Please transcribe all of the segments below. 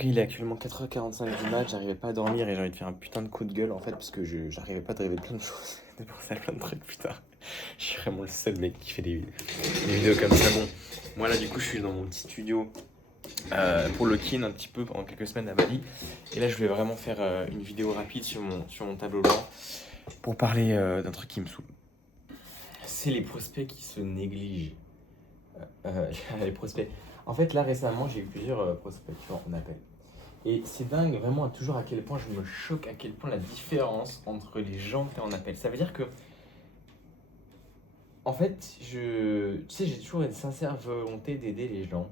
Ok, il est actuellement 4h45 du mat, j'arrivais pas à dormir et j'ai envie de faire un putain de coup de gueule en fait parce que j'arrivais pas à rêver plein de choses, de penser à plein de trucs putain. Je suis vraiment le seul mec qui fait des vidéos comme ça. Bon, moi là du coup je suis dans mon petit studio pour le kin un petit peu pendant quelques semaines à Bali. Et là je voulais vraiment faire une vidéo rapide sur mon tableau blanc pour parler d'un truc qui me saoule. C'est les prospects qui se négligent. Les prospects. En fait là récemment j'ai eu plusieurs prospects tu vois, on appelle. Et c'est dingue vraiment toujours à quel point je me choque, à quel point la différence entre les gens que tu en appel. Ça veut dire que, en fait, tu sais, j'ai toujours une sincère volonté d'aider les gens.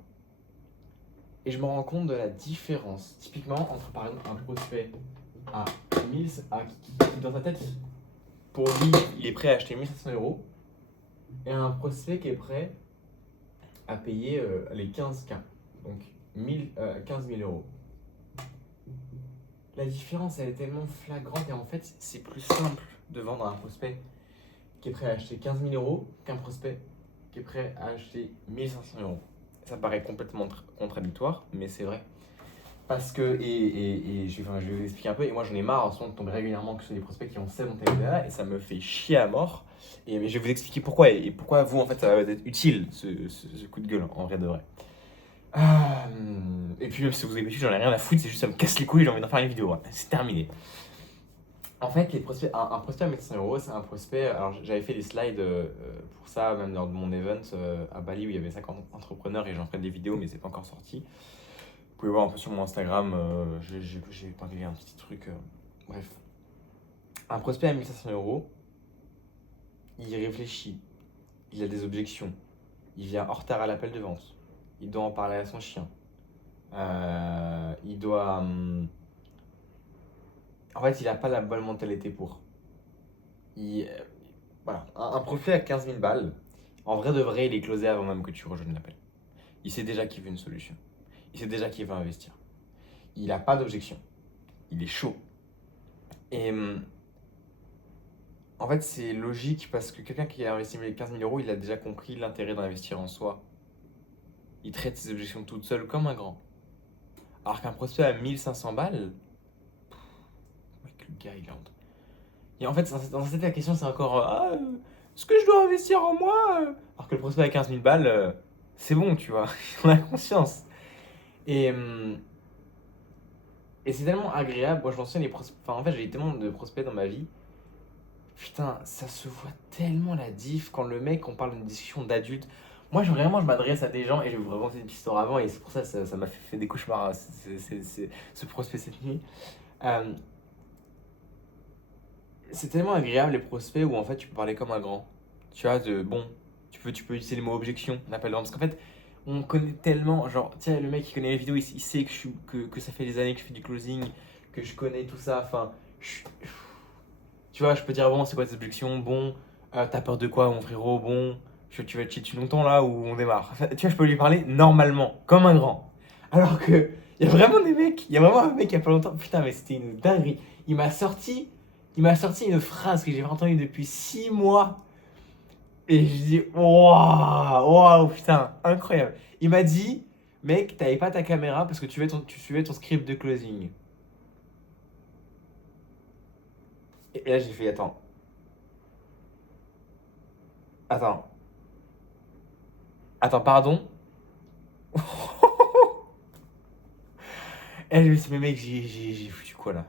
Et je me rends compte de la différence, typiquement, entre par exemple un prospect à 1000, qui dans sa tête, pour lui, il est prêt à acheter 1500 € et un prospect qui est prêt à payer les 15K. Donc 15 000 euros. La différence, elle est tellement flagrante et en fait, c'est plus simple de vendre à un prospect qui est prêt à acheter 15 000 euros qu'un prospect qui est prêt à acheter 1500 euros. Ça paraît complètement contradictoire, mais c'est vrai. Parce que, je vais vous expliquer un peu, et moi j'en ai marre en ce moment de tomber régulièrement que ce sont des prospects qui ont 16 là et ça me fait chier à mort. Mais je vais vous expliquer pourquoi, et pourquoi vous en fait ça va être utile ce coup de gueule en vrai de vrai. Et puis même si vous avez l'habitude, j'en ai rien à foutre, c'est juste ça me casse les couilles, j'ai envie d'en faire une vidéo. C'est terminé. En fait, les prospects, un prospect à 1500 euros, c'est un prospect. Alors, j'avais fait des slides pour ça, même lors de mon event à Bali où il y avait 50 entrepreneurs et j'en ferai des vidéos, mais c'est pas encore sorti. Vous pouvez voir un peu sur mon Instagram, j'ai épinglé un petit truc. Bref. Un prospect à 1500 euros, il réfléchit, il a des objections, il vient en retard à l'appel de vente, il doit en parler à son chien, il doit. En fait, il n'a pas la bonne mentalité pour. Il, Voilà, un profil à 15 000 balles, en vrai de vrai, il est closé avant même que tu rejoignes l'appel. Il sait déjà qu'il veut une solution. Il sait déjà qu'il veut investir. Il n'a pas d'objection. Il est chaud. Et en fait, c'est logique parce que quelqu'un qui a investi 15 000 euros, il a déjà compris l'intérêt d'investir en soi. Il traite ses objections toute seule comme un grand. Alors qu'un prospect à 1500 balles, mec, le gars, il est honte. Et en fait, dans cette la question, c'est encore est-ce que je dois investir en moi Alors que le prospect à 15 000 balles, c'est bon, tu vois, on a conscience. Et, hum, et c'est tellement agréable. Moi, je mentionne les prospects. Enfin, en fait, j'ai eu tellement de prospects dans ma vie. Putain, ça se voit tellement la diff quand le mec, on parle d'une discussion d'adulte. Moi, vraiment, je m'adresse à des gens et je vais vous raconter une petite histoire avant. Et c'est pour ça que ça m'a fait des cauchemars, hein, ce prospect cette nuit. Euh, c'est tellement agréable les prospects où en fait, tu peux parler comme un grand. Tu vois, bon, tu peux utiliser le mot objection, on appelle parce qu'en fait, on connaît tellement, genre, tiens, le mec qui connaît les vidéos, il sait que ça fait des années que je fais du closing, que je connais tout ça, enfin, tu vois, je peux dire, bon, c'est quoi tes objections, bon, t'as peur de quoi, mon frérot, bon, tu vas te chier dessus longtemps là ou on démarre. Enfin, tu vois, je peux lui parler normalement, comme un grand. Alors que, il y a vraiment des mecs, il y a vraiment un mec il y a pas longtemps, putain, mais c'était une dinguerie. Il m'a sorti, il m'a sorti une phrase que j'ai pas entendue depuis 6 mois. Et je dis, waouh, waouh, putain, incroyable. Il m'a dit, mec, t'avais pas ta caméra parce que tu suivais ton script de closing. Et là, j'ai fait, attends, pardon. Et je me suis dit, mais mec, j'ai foutu quoi là?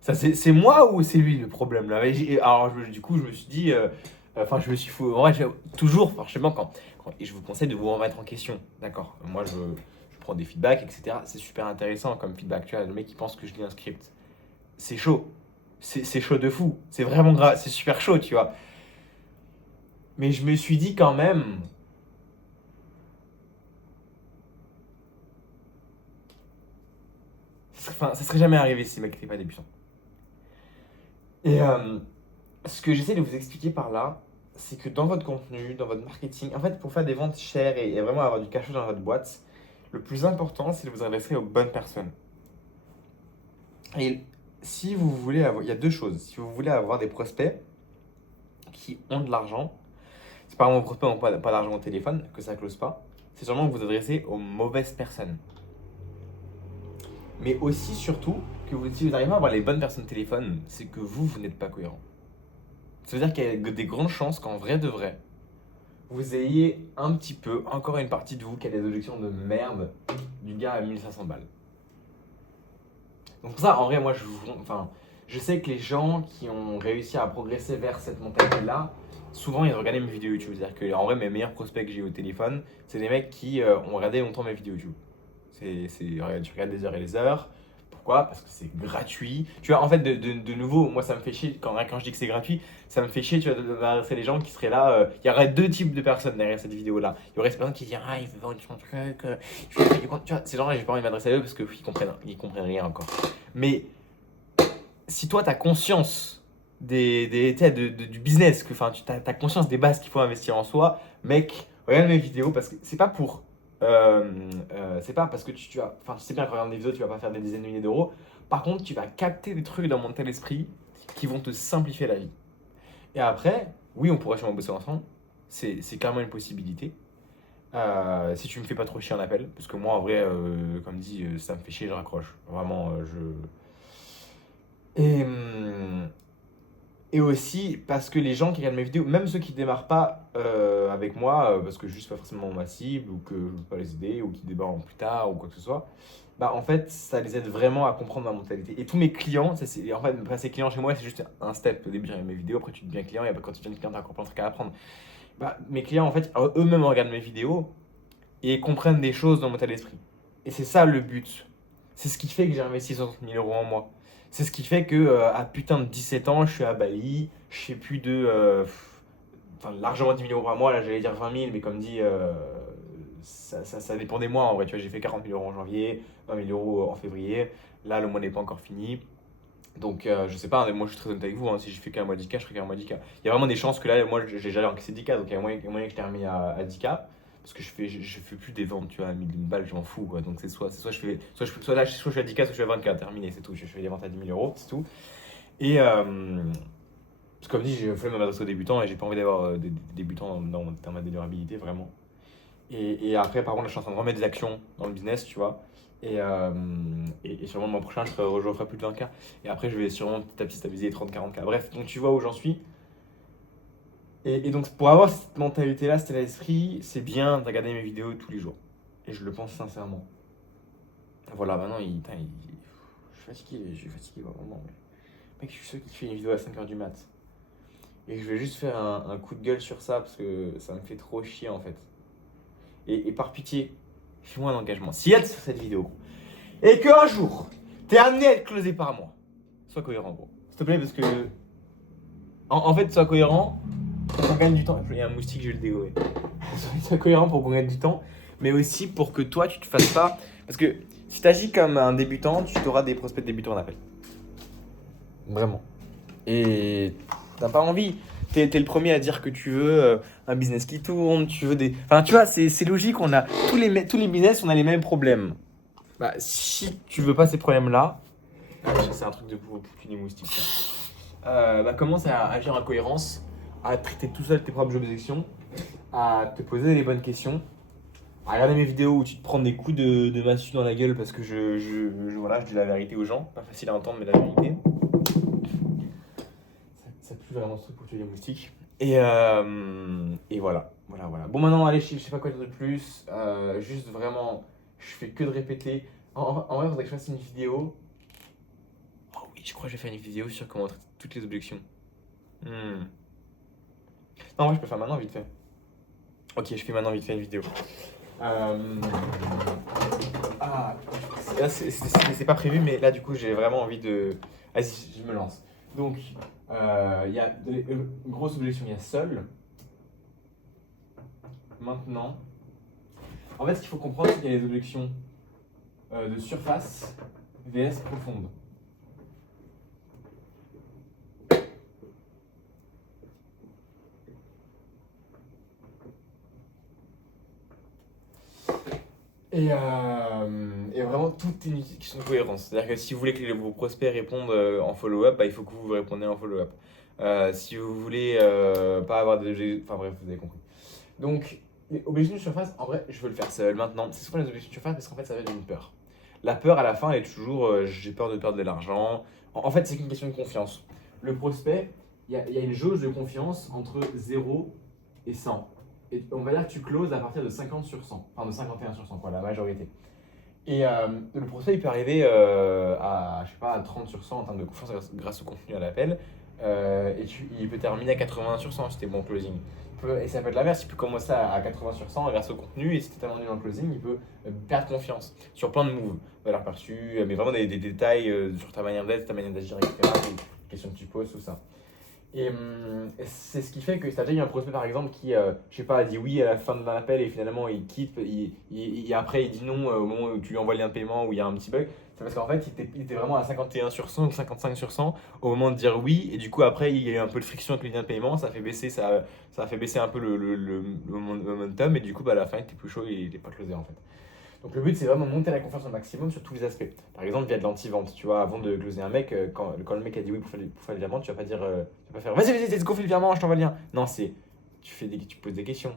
Ça, c'est moi ou c'est lui le problème là? Alors, du coup, je me suis dit, enfin, je me suis fou. En vrai, toujours, forcément, et je vous conseille de vous remettre en question, d'accord? Moi, je prends des feedbacks, etc. C'est super intéressant comme feedback. Tu vois, le mec qui pense que je lis un script. C'est chaud. C'est chaud de fou. C'est vraiment grave. C'est super chaud, tu vois. Mais je me suis dit quand même. Enfin, ça serait jamais arrivé si le mec n'était pas débutant. Et ce que j'essaie de vous expliquer par là, c'est que dans votre contenu, dans votre marketing, en fait, pour faire des ventes chères et vraiment avoir du cash flow dans votre boîte, le plus important, c'est de vous adresser aux bonnes personnes. Et si vous voulez avoir, il y a deux choses. Si vous voulez avoir des prospects qui ont de l'argent, c'est pas vraiment vos prospects n'ont pas d'argent au téléphone, que ça close pas. C'est sûrement que vous adressez aux mauvaises personnes. Mais aussi, surtout, que si vous n'arrivez pas à avoir les bonnes personnes au téléphone, c'est que vous n'êtes pas cohérent. Ça veut dire qu'il y a des grandes chances qu'en vrai de vrai, vous ayez un petit peu, encore une partie de vous qui a des objections de merde du gars à 1500 balles. Donc pour ça, en vrai, moi, je sais que les gens qui ont réussi à progresser vers cette mentalité-là, souvent, ils regardaient mes vidéos YouTube. C'est-à-dire que, en vrai, mes meilleurs prospects que j'ai au téléphone, c'est des mecs qui ont regardé longtemps mes vidéos YouTube. Tu regardes des heures et des heures. Pourquoi? Parce que c'est gratuit. Tu vois, en fait, de nouveau, moi, ça me fait chier. Quand je dis que c'est gratuit, ça me fait chier, tu vois, d'adresser les gens qui seraient là. Il y aurait deux types de personnes derrière cette vidéo-là. Il y aurait ces personnes qui disent ah, il veut vendre son truc. Tu vois, ces gens-là, j'ai pas envie de m'adresser à eux parce qu'ils comprennent rien encore. Mais si toi, tu as conscience du business, que tu as conscience des bases qu'il faut investir en soi, mec, regarde mes vidéos parce que c'est pas pour. C'est pas parce que tu sais bien qu'en regardant des vidéos, tu vas pas faire des dizaines de milliers d'euros. Par contre, tu vas capter des trucs dans mon tel esprit qui vont te simplifier la vie. Et après, oui, on pourrait sûrement bosser ensemble. C'est clairement une possibilité. Si tu me fais pas trop chier en appel, parce que moi, en vrai, comme dit, ça me fait chier, je raccroche. Vraiment, Et, hum, et aussi parce que les gens qui regardent mes vidéos, même ceux qui démarrent pas avec moi, parce que je suis pas forcément ma cible, ou que je veux pas les aider, ou qui débarquent plus tard, ou quoi que ce soit, bah en fait, ça les aide vraiment à comprendre ma mentalité. Et tous mes clients, en fait, passer client chez moi, c'est juste un step. Au début, j'ai mes vidéos, après tu deviens client, et après, quand tu deviens client, t'as encore plein de trucs à apprendre. Bah, mes clients, en fait, eux-mêmes regardent mes vidéos et comprennent des choses dans mon état d'esprit. Et c'est ça le but. C'est ce qui fait que j'ai investi 60 000 euros en moi. C'est ce qui fait que à putain de 17 ans, je suis à Bali, je fais plus de. Largement 10 000 euros par mois, là j'allais dire 20 000, mais comme dit, ça dépend des mois en vrai. Tu vois, j'ai fait 40 000 euros en janvier, 20 000 euros en février. Là, le mois n'est pas encore fini. Donc, je sais pas, hein, moi je suis très honnête avec vous. Hein, si je fais qu'un mois 10K, je ferai qu'un mois 10K. Il y a vraiment des chances que là, moi j'ai déjà encaissé 10K, donc il y a moyen que je termine à 10K. Parce que je fais plus des ventes, tu vois, à 1000 balles, je m'en fous. Quoi. Donc, c'est soit là, soit je suis à 10K, soit je suis à 20K, terminé, c'est tout. Je fais des ventes à 10 000 euros, c'est tout. Et, parce que comme dit, j'ai fait m'adresser aux débutants et j'ai pas envie d'avoir des débutants dans ma délirabilité, vraiment. Et après, par contre, là, je suis en train de remettre des actions dans le business, tu vois. Et sûrement le mois prochain, je ferai plus de 20K. Et après, je vais sûrement petit à petit stabiliser les 30-40K. Bref, donc tu vois où j'en suis. Et donc, pour avoir cette mentalité-là, cet état d'esprit, c'est bien de regarder mes vidéos tous les jours. Et je le pense sincèrement. Voilà, maintenant, je suis fatigué vraiment. Mec, je suis sûr qu'il fait une vidéo à 5h du mat. Et je vais juste faire un coup de gueule sur ça parce que ça me fait trop chier en fait. Et par pitié, fais-moi un engagement. Si elle sur cette vidéo et qu'un jour, t'es amené à être closé par moi, sois cohérent, gros. S'il te plaît, parce que. En fait, sois cohérent pour qu'on gagne du temps. Il y a un moustique, je vais le dégommer. Sois cohérent pour qu'on gagne du temps, mais aussi pour que toi, tu te fasses pas. Parce que si tu agis comme un débutant, tu auras des prospects de débutants en appel. Vraiment. Et t'as pas envie. T'es le premier à dire que tu veux un business qui tourne, tu veux des. Enfin, tu vois, c'est logique, on a. Tous les business, on a les mêmes problèmes. Bah, si tu veux pas ces problèmes-là, c'est un truc de plus des moustiques. Commence à agir en cohérence, à traiter tout seul tes propres objections, à te poser les bonnes questions, à regarder mes vidéos où tu te prends des coups de massue dans la gueule parce que voilà, je dis la vérité aux gens. Pas facile à entendre, mais la vérité. Ça pue vraiment ce truc pour tuer les moustiques. Et voilà. Bon, maintenant, allez, je sais pas quoi dire de plus. Juste vraiment, je fais que de répéter. En vrai, il faudrait que je fasse une vidéo. Oh oui, je crois que je vais faire une vidéo sur comment traiter toutes les objections. Non, en vrai, je peux faire maintenant vite fait. Ok, je fais maintenant vite fait une vidéo. C'est pas prévu, mais là, du coup, j'ai vraiment envie de. Vas-y, je me lance. Donc, il y a une grosse objection, il y a seul. Maintenant, en fait, ce qu'il faut comprendre, c'est qu'il y a les objections de surface vs profonde. Et vraiment, tout est une question de cohérence. C'est-à-dire que si vous voulez que vos prospects répondent en follow-up, il faut que vous répondiez en follow-up. Si vous voulez pas avoir des objectifs. Enfin bref, vous avez compris. Donc, les objections de surface, en vrai, je veux le faire seul maintenant. C'est souvent les objections de surface parce qu'en fait, ça vient d'une peur. La peur, à la fin, elle est toujours j'ai peur de perdre de l'argent. En fait, c'est qu'une question de confiance. Le prospect, il y a une jauge de confiance entre 0 et 100. Et on va dire que tu closes à partir de 50 sur 100. Enfin, de 51 sur 100, quoi, la majorité. Et le prospect, il peut arriver à, je sais pas, à 30 sur 100 en termes de confiance grâce au contenu à l'appel. Il peut terminer à 80 sur 100 si t'es bon en closing. Et ça peut être l'inverse, il peut commencer à 80 sur 100 grâce au contenu, et si t'es tellement nul en closing, il peut perdre confiance sur plein de moves, valeur perçue, mais vraiment des détails sur ta manière d'être, ta manière d'agir, etc. Les questions que tu poses, tout ça. Et c'est ce qui fait que si tu as déjà eu un prospect par exemple qui, je sais pas, a dit oui à la fin de l'appel et finalement il quitte, après il dit non au moment où tu lui envoies le lien de paiement où il y a un petit bug, c'est parce qu'en fait il était vraiment à 51 sur 100 ou 55 sur 100 au moment de dire oui et du coup après il y a eu un peu de friction avec le lien de paiement, ça a fait baisser un peu le momentum et du coup bah, à la fin il était plus chaud et il n'est pas closé en fait. Donc le but, c'est vraiment monter la confiance au maximum sur tous les aspects. Par exemple, via de l'anti-vente, tu vois, avant de closer un mec, quand le mec a dit oui pour faire le virement, tu vas pas dire, tu vas pas faire vas-y, let's go, fais le virement, je t'envoie le lien. Non, c'est, tu poses des questions.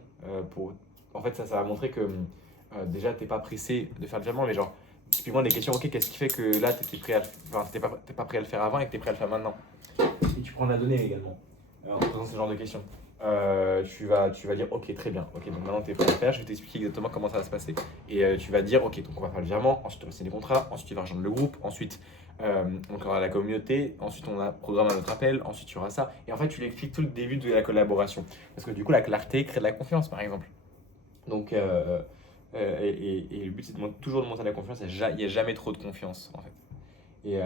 En fait, ça va montrer que déjà, t'es pas pressé de faire le virement, mais genre, typiquement des questions, ok, qu'est-ce qui fait que là, t'es pas prêt à le faire avant et que t'es prêt à le faire maintenant. Et tu prends la donnée également, en posant ce genre de questions. Tu vas dire ok très bien, ok donc maintenant tu es prêt à le faire, je vais t'expliquer exactement comment ça va se passer. Et tu vas dire ok donc on va faire le virement, ensuite on va signer des contrats, ensuite tu vas rejoindre le groupe, ensuite on aura la communauté, ensuite on a programme à notre appel, ensuite tu auras ça. Et en fait tu lui expliques tout le début de la collaboration. Parce que du coup la clarté crée de la confiance par exemple. Donc et le but c'est toujours de monter la confiance, il n'y a jamais trop de confiance en fait. Et,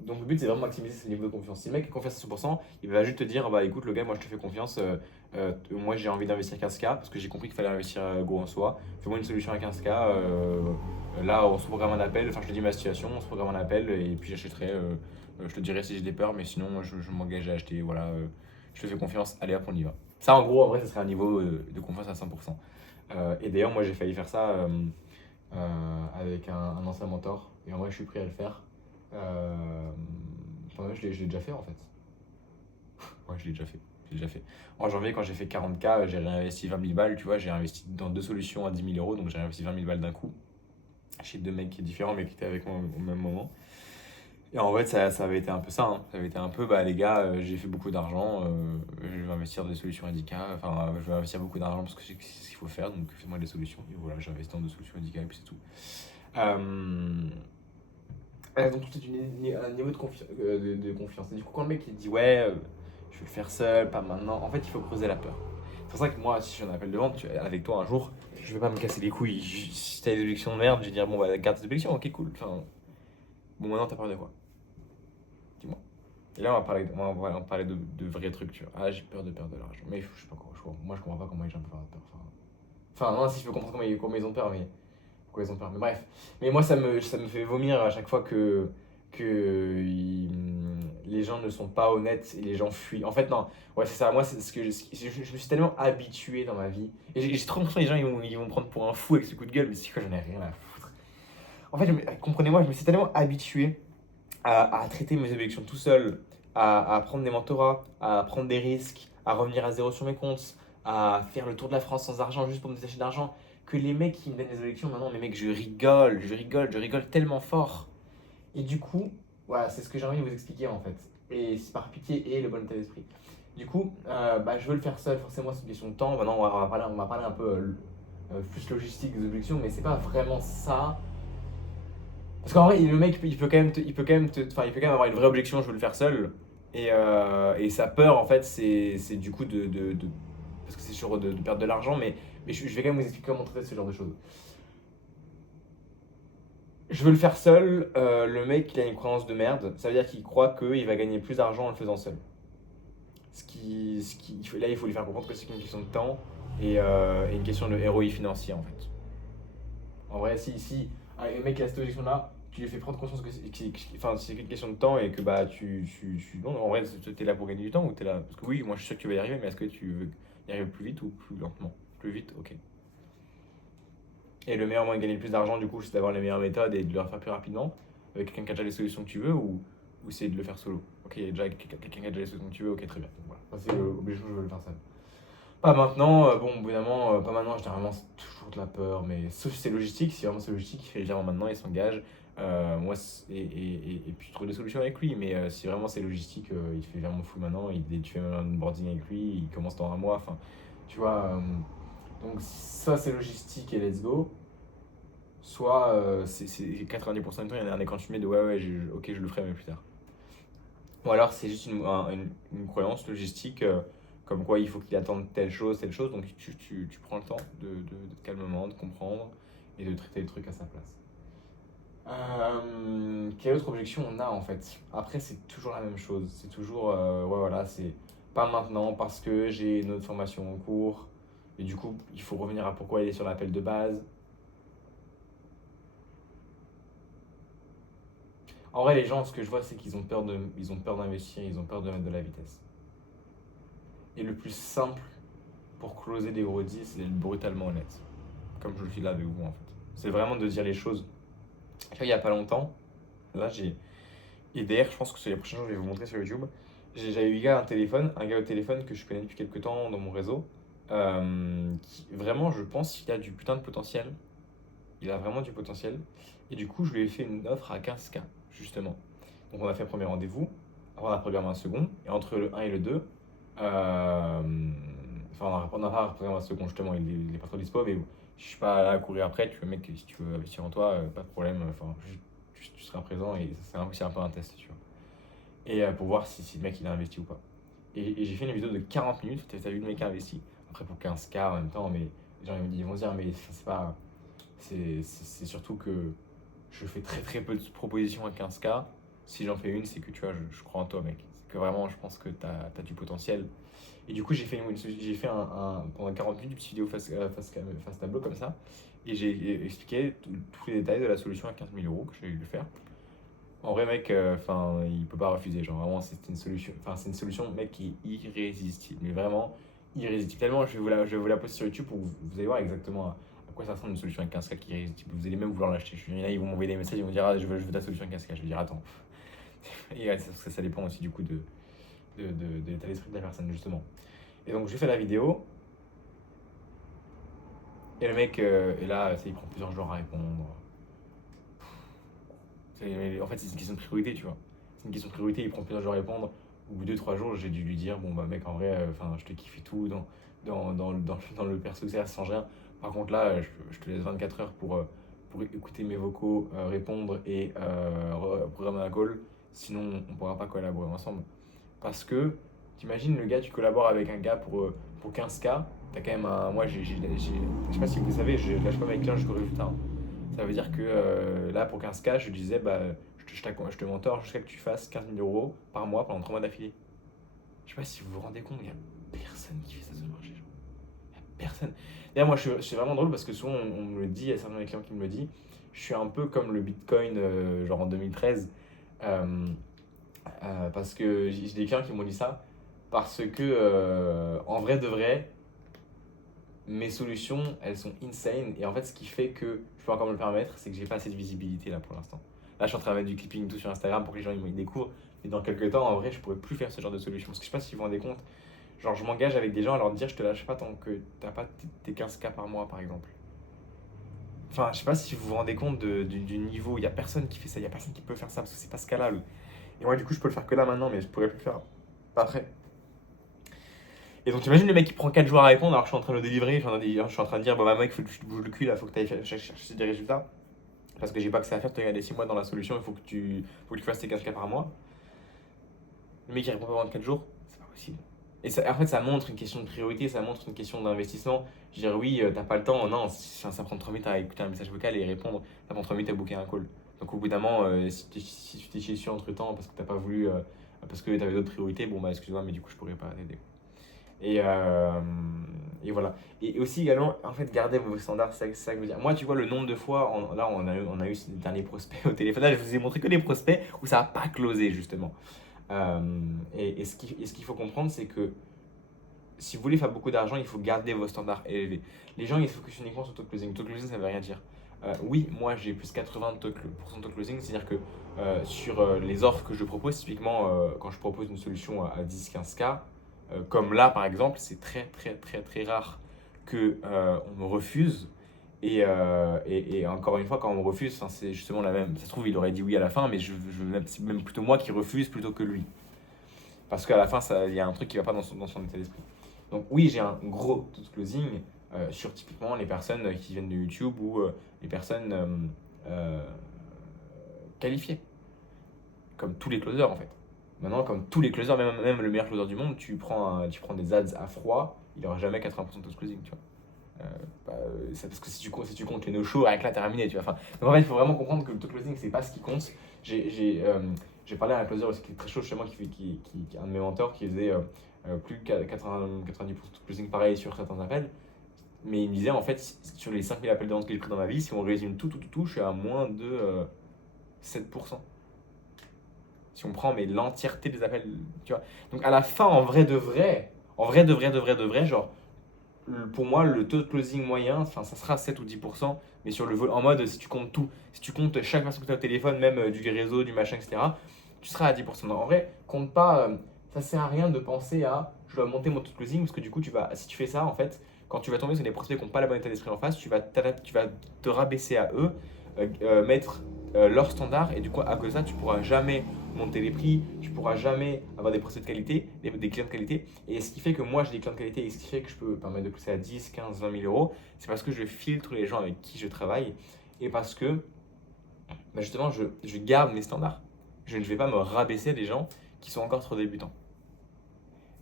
donc le but c'est vraiment maximiser ce niveau de confiance. Si le mec est confiance à 100%, il va juste te dire bah écoute le gars moi je te fais confiance, moi j'ai envie d'investir 15K parce que j'ai compris qu'il fallait investir gros en soi. Fais-moi une solution à 15K, là on se programme un appel, enfin je te dis ma situation, on se programme un appel et puis j'achèterai, je te dirai si j'ai des peurs mais sinon je m'engage à acheter, voilà, je te fais confiance, allez hop on y va. Ça en gros en vrai ce serait un niveau de confiance à 100%. Et d'ailleurs moi j'ai failli faire ça avec un ancien mentor et en vrai je suis prêt à le faire. Enfin, je l'ai déjà fait en fait. Ouais, je l'ai déjà fait. Je l'ai déjà fait. En janvier, quand j'ai fait 40K, j'ai réinvesti 20 000 balles. Tu vois, j'ai investi dans deux solutions à 10 000 euros. Donc j'ai investi 20 000 balles d'un coup. Chez deux mecs différents, mais qui étaient avec moi au même moment. Et en fait, ça avait été un peu ça. Hein. Ça avait été un peu, bah les gars, j'ai fait beaucoup d'argent. Je vais investir dans des solutions handicap. Enfin, je vais investir beaucoup d'argent parce que c'est ce qu'il faut faire. Donc fais-moi des solutions. Et voilà, j'ai investi dans deux solutions handicap et puis c'est tout. Donc tout est un niveau de confiance. Et du coup, quand le mec il dit ouais, je vais le faire seul, pas maintenant, en fait, il faut creuser la peur. C'est pour ça que moi, si j'ai un appel de vente avec toi un jour, je vais pas me casser les couilles. Si t'as des objections de merde, je vais dire bon, bah, garde tes objections, ok, cool. Enfin, bon, maintenant, t'as peur de quoi? Dis-moi. Et là, on va parler de vrais trucs, tu vois. Ah, j'ai peur de perdre de l'argent. Mais je sais pas quoi, moi, je comprends pas comment les gens peuvent avoir peur. Enfin, non, si je peux comprendre comment ils ont peur, mais pourquoi ils ont peur. Mais bref. Mais moi, ça me fait vomir à chaque fois que les gens ne sont pas honnêtes et les gens fuient. En fait, non. Ouais, c'est ça. Moi, c'est ce que je me suis tellement habitué dans ma vie. Et j'ai trop l'impression que les gens, ils vont me prendre pour un fou avec ce coup de gueule. Mais c'est quoi, j'en ai rien à foutre. En fait, comprenez-moi, je me suis tellement habitué à traiter mes objections tout seul, à prendre des mentorats, à prendre des risques, à revenir à zéro sur mes comptes, à faire le tour de la France sans argent juste pour me détacher d'argent, que les mecs qui me donnent des objections, maintenant, mes mecs, je rigole tellement fort. Et du coup, voilà, c'est ce que j'ai envie de vous expliquer en fait. Et c'est par pitié et le bon état d'esprit. Du coup, bah, je veux le faire seul, forcément, c'est une question de temps. Maintenant, on va parler un peu plus logistique des objections, mais c'est pas vraiment ça. Parce qu'en vrai, le mec, il peut quand même avoir une vraie objection, je veux le faire seul. Et sa peur, en fait, c'est du coup parce que c'est sûr de perdre de l'argent, mais je vais quand même vous expliquer comment traiter ce genre de choses. Je veux le faire seul, le mec, il a une croyance de merde. Ça veut dire qu'il croit qu'il va gagner plus d'argent en le faisant seul. Là, il faut lui faire comprendre que c'est qu'une question de temps et une question de ROI financier, en fait. En vrai, si le mec a cette objection-là, tu lui fais prendre conscience que c'est qu'une question de temps et que bah non, en vrai, t'es là pour gagner du temps ou t'es là. Parce que oui, moi je suis sûr que tu vas y arriver, mais est-ce que tu veux y arriver plus vite ou plus lentement? Plus vite, ok. Et le meilleur moyen de gagner le plus d'argent, du coup, c'est d'avoir les meilleures méthodes et de le faire plus rapidement, avec quelqu'un qui a déjà les solutions que tu veux ou c'est de le faire solo. Ok, il y a déjà quelqu'un qui a déjà les solutions que tu veux, ok, très bien. Voilà. Ça, c'est obligé, je veux le faire seul. Pas maintenant, bon, évidemment, pas maintenant, généralement, c'est toujours de la peur, mais sauf si c'est logistique, si vraiment c'est logistique, il fait virement maintenant, il s'engage. Et puis je trouve des solutions avec lui, mais si vraiment c'est logistique, il fait vraiment fou maintenant, tu fais même un onboarding avec lui, il commence dans un mois, enfin, tu vois. Donc, soit c'est logistique et let's go, soit 90% du temps, il y en a un écran fumé de ouais, ouais, ok, je le ferai, mais plus tard. Ou alors c'est juste une croyance logistique, comme quoi il faut qu'il attende telle chose, donc tu prends le temps de calmement, de comprendre et de traiter le truc à sa place. Quelle autre objection on a en fait? Après, c'est toujours la même chose. C'est toujours, ouais, voilà, c'est pas maintenant parce que j'ai une autre formation en cours. Et du coup, il faut revenir à pourquoi il est sur l'appel de base. En vrai, les gens, ce que je vois, c'est qu'ils ont ils ont peur d'investir, ils ont peur de mettre de la vitesse. Et le plus simple pour closer des gros deals, c'est d'être brutalement honnête. Comme je le suis là avec vous en fait. C'est vraiment de dire les choses. Tu vois, il y a pas longtemps, là j'ai. Et d'ailleurs, je pense que sur les prochains jours, je vais vous montrer sur YouTube. J'avais eu un gars au téléphone que je connais depuis quelques temps dans mon réseau. Qui vraiment, je pense qu'il a du putain de potentiel. Il a vraiment du potentiel. Et du coup, je lui ai fait une offre à 15K, justement. Donc, on a fait un premier rendez-vous. Après, on a programmé un second. Et entre le un et le 2, enfin, on n'a pas programmé un second, justement. Il est pas trop dispo. Mais je suis pas là à courir après. Tu veux, mec, si tu veux investir en toi, pas de problème. Enfin, tu seras présent. Et c'est un peu un test, tu vois. Et pour voir si le mec il a investi ou pas. Et j'ai fait une vidéo de 40 minutes. Tu as vu le mec qui a investi. Après, pour 15K en même temps. Mais les gens ils vont se dire, mais c'est pas. C'est surtout que je fais très très peu de propositions à 15K. Si j'en fais une, c'est que tu vois, je crois en toi, mec. C'est que vraiment, je pense que tu as du potentiel. Et du coup, j'ai fait pendant 40 minutes une petite vidéo face tableau comme ça. Et j'ai expliqué tous les détails de la solution à 15 000 € que j'ai eu le faire. En vrai, mec, enfin, il peut pas refuser. Genre, vraiment, c'est une solution. Enfin, c'est une solution, mec, qui est irrésistible. Mais vraiment irrésistible. Tellement, je vais vous la poster sur YouTube pour que vous allez voir exactement à quoi ça ressemble une solution avec 15K qui est irrésistible. Vous allez même vouloir l'acheter. Il y en a, ils vont m'envoyer des messages, ils vont dire, ah, je veux ta solution avec 15K. Je vais dire, attends. Et ouais, ça dépend aussi du coup de l'état d'esprit de la personne, justement. Et donc, je fais la vidéo. Et le mec est là, il prend plusieurs jours à répondre. En fait, c'est une question de priorité, tu vois. C'est une question de priorité, il prend plusieurs jours à répondre. Au bout de 2-3 jours, j'ai dû lui dire, bon bah mec, en vrai, enfin, je te kiffe et tout, dans le perso, ça change rien. Par contre, là, je te laisse 24 heures pour écouter mes vocaux, répondre et programmer un call. Sinon, on pourra pas collaborer ensemble. Parce que, t'imagines, le gars, tu collabores avec un gars pour 15K, t'as quand même un. Moi, je sais pas si vous savez, je lâche pas mes clients jusqu'au résultat, hein. Ça veut dire que là, pour 15K, je disais, bah, je te mentor jusqu'à que tu fasses 15 000 € par mois pendant 3 mois d'affilée. Je sais pas si vous vous rendez compte, il y a personne qui fait ça sur le marché. Genre. Il y a personne. D'ailleurs, moi, c'est vraiment drôle parce que souvent, on me le dit, il y a certains de mes clients qui me le disent, je suis un peu comme le Bitcoin, genre en 2013. euh, Parce que j'ai des clients qui m'ont dit ça. Parce que, en vrai de vrai, mes solutions, elles sont insane. Et en fait, ce qui fait que je peux encore me le permettre, c'est que j'ai pas assez de visibilité là pour l'instant. Là, je suis en train de mettre du clipping tout sur Instagram pour que les gens ils découvrent. Mais dans quelques temps, en vrai, je pourrais plus faire ce genre de solution. Parce que je sais pas si vous vous rendez compte. Genre, je m'engage avec des gens à leur dire, je te lâche pas tant que t'as pas tes 15K par mois, par exemple. Enfin, je sais pas si vous vous rendez compte du niveau. Il y a personne qui fait ça. Il y a personne qui peut faire ça parce que c'est pas scalable. Et moi, du coup, je peux le faire que là maintenant, mais je pourrais plus le faire après. Et donc, t'imagines le mec qui prend 4 jours à répondre alors que je suis en train de le délivrer. Je suis en train de dire, bon, bah, mec, il faut que tu te bouges le cul là, faut que tu ailles chercher des résultats. Parce que j'ai pas que ça à faire, tu as regardé 6 mois dans la solution, il faut que tu fasses tes 15K par mois. Le mec qui répond pas pendant 4 jours, c'est pas possible. Et ça, en fait, ça montre une question de priorité, ça montre une question d'investissement. Je veux dire, oui, t'as pas le temps, non, ça prend 3 minutes à écouter un message vocal et répondre, ça prend 3 minutes à booker un call. Donc au bout d'un moment, si tu t'es chié dessus entre temps parce que t'as pas voulu, parce que t'avais d'autres priorités, bon bah excuse-moi, mais du coup je pourrais pas t'aider. Et, euh, et voilà. Et aussi également, en fait, garder vos standards, c'est ça que je veux dire. Moi, tu vois, le nombre de fois, là, on a eu ces derniers prospects au téléphone. Là, je vous ai montré que des prospects où ça n'a pas closé, justement. Et ce qu'il faut comprendre, c'est que si vous voulez faire beaucoup d'argent, il faut garder vos standards élevés. Les gens, ils se focusent uniquement sur le taux de closing. Le taux de closing, ça ne veut rien dire. Oui, moi, j'ai plus 80% de taux de closing, c'est-à-dire que sur les offres que je propose, typiquement, quand je propose une solution à 10-15K, Comme là, par exemple, c'est très, très, très, très rare que on me refuse. Et encore une fois, quand on me refuse, enfin, c'est justement la même. Ça se trouve, il aurait dit oui à la fin, mais c'est même plutôt moi qui refuse plutôt que lui. Parce qu'à la fin, il y a un truc qui ne va pas dans son état d'esprit. Donc oui, j'ai un gros taux de closing sur typiquement les personnes qui viennent de YouTube ou les personnes euh, qualifiées, comme tous les closers en fait. Maintenant, comme tous les closers, même le meilleur closer du monde, tu prends des ads à froid, il n'aura jamais 80% de taux de closing, tu vois. C'est parce que si tu comptes les no-shows, avec là, terminé, tu vois. Enfin, donc en fait, il faut vraiment comprendre que le taux de closing, c'est pas ce qui compte. J'ai parlé à un closer aussi qui est très chaud chez moi, qui est un de mes mentors, qui faisait plus de 90% de closing pareil sur certains appels. Mais il me disait, en fait, sur les 5000 appels de vente que j'ai pris dans ma vie, si on résume tout, je suis à moins de 7%. Si on prend mais l'entièreté des appels, tu vois. Donc à la fin, en vrai, genre, pour moi, le taux de closing moyen, enfin, ça sera 7 ou 10%, mais en mode, si tu comptes tout, si tu comptes chaque personne que tu as au téléphone, même du réseau, du machin, etc., tu seras à 10%. Non, en vrai, compte pas, ça sert à rien de penser à, je dois monter mon taux de closing, parce que du coup, si tu fais ça, en fait, quand tu vas tomber sur des prospects qui n'ont pas la bonne état d'esprit en face, tu vas te rabaisser à eux, mettre leur standard, et du coup, à cause de ça, tu pourras jamais monter les prix, tu pourras jamais avoir des prospects de qualité, des clients de qualité. Et ce qui fait que moi j'ai des clients de qualité et ce qui fait que je peux permettre de pousser à 10, 15, 20 000 euros, c'est parce que je filtre les gens avec qui je travaille et parce que justement je garde mes standards. Je ne vais pas me rabaisser des gens qui sont encore trop débutants.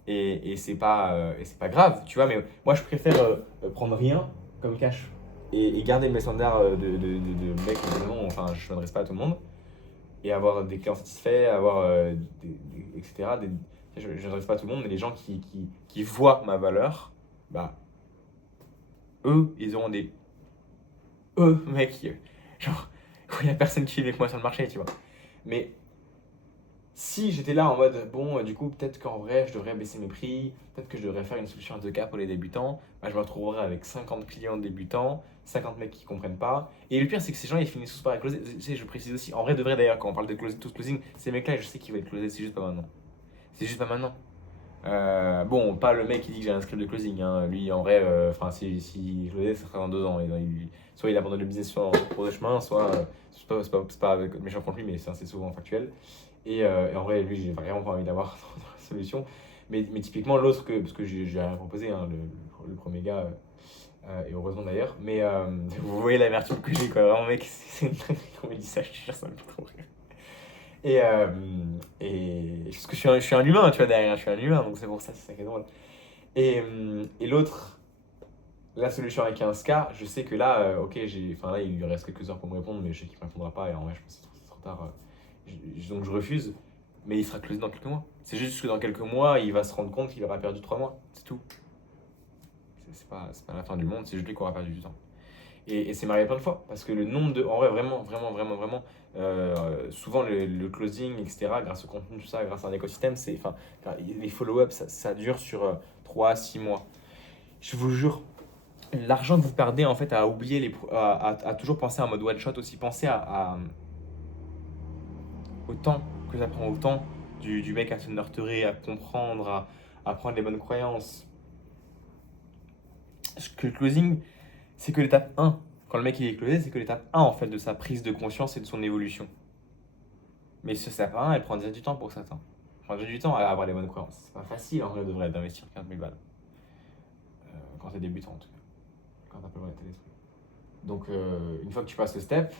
Et c'est pas grave, tu vois, mais moi je préfère prendre rien comme cash et garder mes standards de mec, évidemment, enfin je ne m'adresse pas à tout le monde et avoir des clients satisfaits, avoir etc. Je ne m'adresse pas à tout le monde, mais les gens qui voient ma valeur, bah, eux, ils auront des. Eux, mec, genre, il n'y a personne qui vit avec moi sur le marché, tu vois. Mais si j'étais là en mode, bon, du coup, peut-être qu'en vrai, je devrais baisser mes prix, peut-être que je devrais faire une solution à 2K pour les débutants, bah, je me retrouverai avec 50 clients débutants, 50 mecs qui comprennent pas. Et le pire, c'est que ces gens, ils finissent tous par être closés. Tu sais, je précise aussi, en vrai, de vrai d'ailleurs, quand on parle de closing, tout closing, ces mecs-là, je sais qu'ils vont être closés, c'est juste pas maintenant. C'est juste pas maintenant. Bon, pas le mec qui dit que j'ai un script de closing, hein. Lui, en vrai, enfin, si closait, ça sera dans 2 ans. Soit il abandonne le business soit en cours de chemin, soit. C'est pas méchant contre lui, mais c'est souvent factuel. Et en vrai, lui, j'ai vraiment pas envie d'avoir la solution. Mais typiquement, l'autre, parce que j'ai rien proposé, hein, le premier gars, et heureusement d'ailleurs. Mais vous voyez l'amertume que j'ai, quoi. Vraiment, mec, c'est une dinguerie quand il dit ça, je te jure, ça me fait trop rire. Et, euh, parce que je suis un humain, tu vois, derrière, je suis un humain, donc c'est pour ça, c'est ça qui est drôle. Et l'autre, la solution avec 15K, je sais que là, ok, enfin là, il lui reste quelques heures pour me répondre, mais je sais qu'il ne me répondra pas, et en vrai, je pense que c'est trop tard. Donc je refuse, mais il sera closé dans quelques mois. C'est juste que dans quelques mois, il va se rendre compte qu'il aura perdu 3 mois, c'est tout. C'est pas la fin du monde, c'est juste lui qui aura perdu du temps. Et c'est m'arrivé plein de fois, parce que le nombre de. En vrai, vraiment, souvent le closing, etc., grâce au contenu, tout ça, grâce à un écosystème, enfin, les follow-up, ça dure sur 3 à 6 mois. Je vous jure, l'argent que vous perdez en fait à oublier, à toujours penser en mode one shot aussi, pensez au temps que ça prend, au temps du mec à se nurturer, à comprendre, à prendre les bonnes croyances. Ce que le closing, c'est que l'étape 1, quand le mec il est closé, c'est que l'étape 1 en fait de sa prise de conscience et de son évolution. Mais ce étape 1, elle prend déjà du temps pour certains. Elle prend déjà du temps à avoir les bonnes croyances. C'est pas facile en vrai de vrai d'investir 15 000 balles. Quand t'es débutant en tout cas. Quand t'as pas le bon état d'esprit. Donc une fois que tu passes ce step,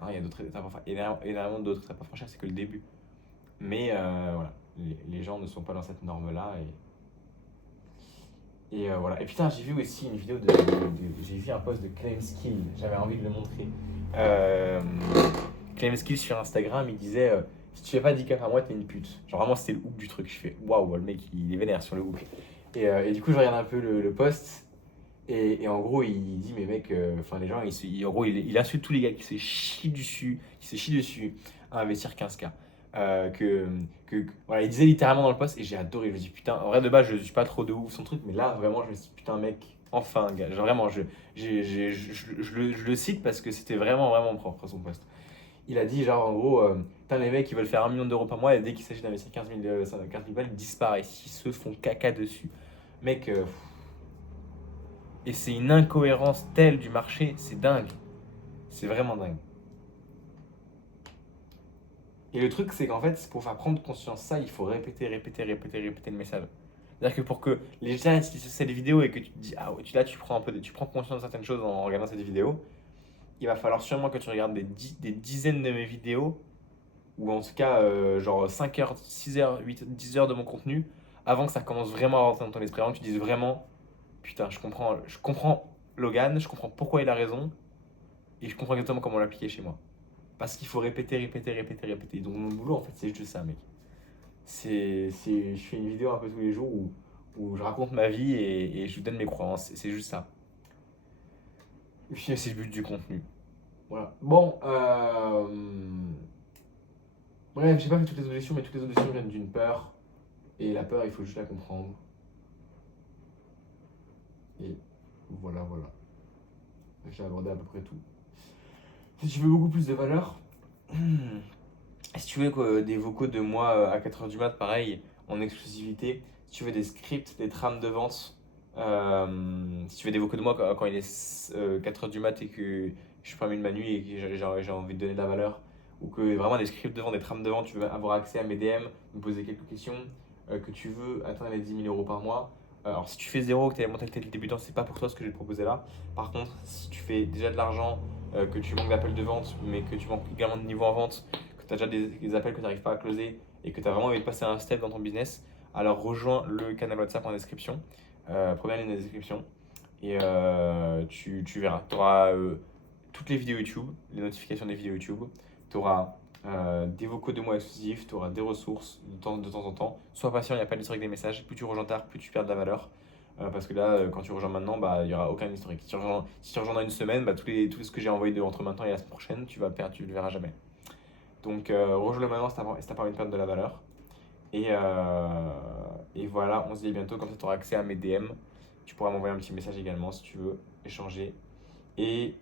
hein, il y a d'autres étapes, enfin, énormément d'autres étapes à franchir, c'est que le début. Mais voilà, les gens ne sont pas dans cette norme-là. Et voilà. Et putain, j'ai vu aussi une vidéo j'ai vu un post de Claim Skill, j'avais envie de le montrer. Euh, Claim Skill sur Instagram, il disait si tu fais pas 10K par mois, t'es une pute. Genre vraiment, c'était le hook du truc. Je fais waouh, le mec il est vénère sur le hook. Et du coup, je regarde un peu le post. Et en gros, il dit, mais mec, enfin, les gens, en gros, il insulte tous les gars qui se chient dessus à investir 15K. Voilà, il disait littéralement dans le post, et j'ai adoré. Je me dis, putain, en vrai, de base, je suis pas trop de ouf son truc, mais là, vraiment, je me suis dit, putain, mec, enfin, gars, genre vraiment, je le cite parce que c'était vraiment propre son post. Il a dit genre en gros, putain, les mecs qui veulent faire 1 million d'euros par mois et dès qu'il s'agit d'investir 15 000 balles, ils disparaissent, ils se font caca dessus. Mec, et c'est une incohérence telle du marché, c'est dingue. C'est vraiment dingue. Et le truc, c'est qu'en fait, pour faire prendre conscience de ça, il faut répéter le message. C'est-à-dire que pour que les gens, si c'est des vidéos et que tu te dis, ah ouais, là, tu prends conscience de certaines choses en regardant cette vidéo, il va falloir sûrement que tu regardes des dizaines de mes vidéos, ou en tout cas, genre 5 heures, 6 heures, 8, 10 heures de mon contenu, avant que ça commence vraiment à rentrer dans ton esprit, avant que tu dises vraiment, putain, je comprends Logan, je comprends pourquoi il a raison, et je comprends exactement comment l'appliquer chez moi. Parce qu'il faut répéter. Donc mon boulot, en fait, c'est juste ça, mec. Je fais une vidéo un peu tous les jours où je raconte ma vie et je vous donne mes croyances. C'est juste ça. Et puis c'est le but du contenu. Voilà. Bon, bref, j'ai pas fait toutes les objections, mais toutes les objections viennent d'une peur. Et la peur, il faut juste la comprendre. Et voilà. J'ai abordé à peu près tout. Si tu veux beaucoup plus de valeur, si tu veux des vocaux de moi à 4 heures du mat, pareil, en exclusivité. Si tu veux des scripts, des trames de vente, si tu veux des vocaux de moi quand il est 4 heures du mat et que je suis pas de ma nuit et que j'ai envie de donner de la valeur, ou que vraiment des scripts de vente, des trames de vente, tu veux avoir accès à mes DM, me poser quelques questions, que tu veux atteindre les 10 000 € par mois. Alors si tu fais zéro, que tu as la mentalité de débutant, c'est pas pour toi ce que je vais te proposer là. Par contre, si tu fais déjà de l'argent, que tu manques d'appels de vente, mais que tu manques également de niveau en vente, que tu as déjà des appels que tu n'arrives pas à closer et que tu as vraiment envie de passer à un step dans ton business, alors rejoins le canal WhatsApp en description, première ligne de description, et tu verras. Tu auras toutes les vidéos YouTube, les notifications des vidéos YouTube, tu auras des vocaux de moi exclusifs, tu auras des ressources de temps en temps. Sois patient, il n'y a pas d'historique des messages. Plus tu rejoins tard, plus tu perds de la valeur. Parce que là, quand tu rejoins maintenant, bah, il n'y aura aucun historique. Si tu rejoins dans une semaine, bah, tout ce que j'ai envoyé entre maintenant et la semaine prochaine, tu vas perdre, tu ne le verras jamais. Donc rejoins-le maintenant si tu n'as pas envie de perdre de la valeur. Et voilà, on se dit à bientôt. Comme ça, tu auras accès à mes DM. Tu pourras m'envoyer un petit message également si tu veux échanger. Et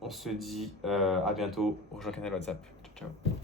on se dit à bientôt. Rejoins le canal WhatsApp. Ciao, ciao.